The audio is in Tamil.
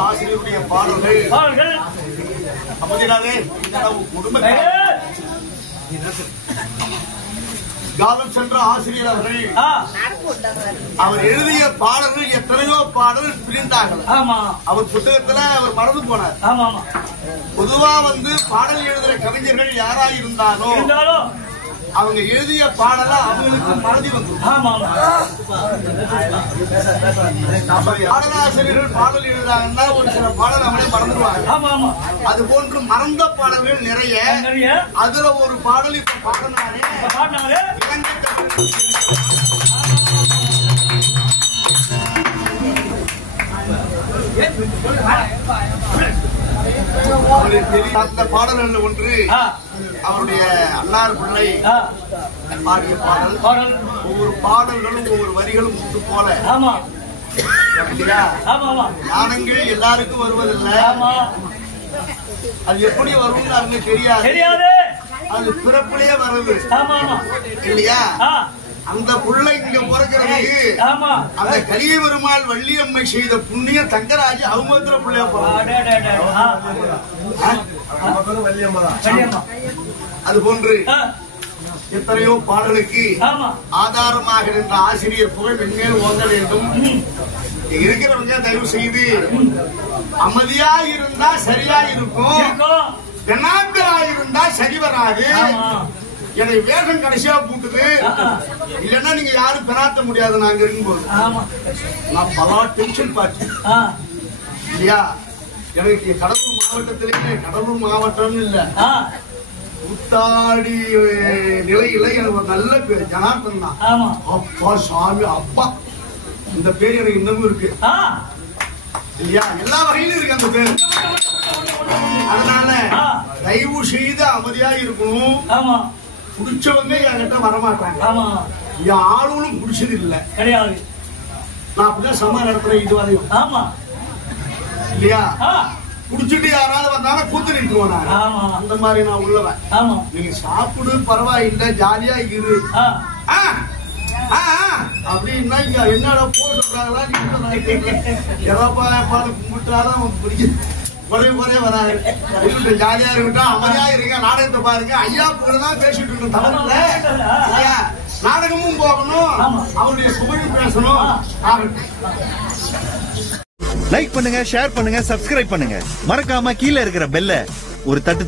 ஆசிரியருடைய பாடல்கள் காலம் சென்ற ஆசிரியர் அவர் எழுதிய பாடல்கள் எத்தனையோ பாடல்கள் பிரிந்தார்கள். அவர் புத்தகத்துல அவர் மறந்து போனார். பொதுவா பாடல் எழுதுற கவிஞர்கள் யாராயிருந்தாலும் அவங்க எழுதிய பாடல அவங்களுக்கு மறதி வந்து பாடலாசிரியர்கள் பாடல் எழுதுறாங்கன்னா ஒரு சில பாடல் அவங்களே மறந்துடுவாங்க. அது போன்று மறந்த பாடல்கள் நிறைய. அதுல ஒரு பாடல் இப்ப பாடினாரே அந்த பாடல்கள் ஒன்று அவருடைய அன்னார் பிள்ளை பாடிய பாடல். ஒவ்வொரு பாடல்களும் ஒவ்வொரு வரிகளும் முட்டு போல ஞானங்கள் எல்லாருக்கும் வருவதில்லை. அது எப்படி வரும்னு அவங்க தெரியாது. அது பிறப்பிலேயே வருது இல்லையா? அந்த பிள்ளை இங்க பிறக்கிறதுக்கு அந்த கலிய பெருமாள் வள்ளியம்மை செய்த புண்ணிய தங்கராஜ் அவங்க பிள்ளைய அது போன்று எத்தனையோ பாடலுக்கு ஆதாரமாக இருந்த ஆசிரியர் புகழ் மென்மேல் ஓங்க வேண்டும். இருக்கிறவங்க தயவு செய்து அமைதியா இருந்தா சரியா இருக்கும், பெண்ணாந்தரா இருந்தா சரி வராது. என்னை வேகம் கடைசியா பூட்டுது. இல்லன்னா நீங்க யாரும் பெறாத்த முடியாது. நாங்க இருக்கும்போது நான் பல டென்ஷன் பார்த்தேன் இல்லையா? எனக்கு கடலூர் மாவட்டத்திலேயே கடலூர் மாவட்டம் இல்ல கூத்தாடி நிலையில எனக்கு ஒரு நல்ல பேர் ஜனார்த்தன் தான். அப்பா சாமி அப்பா இந்த பேர் எனக்கு இன்னமும் இருக்கு இல்லையா? எல்லா வகையிலும் இருக்கு அந்த பேர். அதனால தயவு செய்து அமைதியா இருக்கணும். குடிச்சவங்க என்கிட்ட வரமாட்டாங்க. என் ஆளுகளும் குடிச்சது இல்ல கிடையாது. நான் அப்படிதான் சமா நடத்துறேன் இது வரையும் இல்லையா? குடிச்சுட்டு யாராவது வந்தாலும் கூத்து நின்றுவோம். அந்த மாதிரி நான் உள்ளவன். நீங்க சாப்பிடு பரவாயில்லை, ஜாலியா இரு அப்படின்னா என்னடா போடுறாங்களா எதப்பா கும்பிட்டாதான் பிடிக்குது. குறைய வராது. ஜாலியா இருக்கட்டும், அமைதியா இருங்க, நாடகத்தை பாருங்க. ஐயா புகழ்தான் பேசிட்டு இருக்கோம், தவறு இல்ல. நாடகமும் போகணும், அவருடைய புகழும் பேசணும். லைக் பண்ணுங்க, ஷேர் பண்ணுங்க, சப்ஸ்கிரைப் பண்ணுங்க. மறக்காம கீழே இருக்கிற பெல்ல ஒரு தட்டு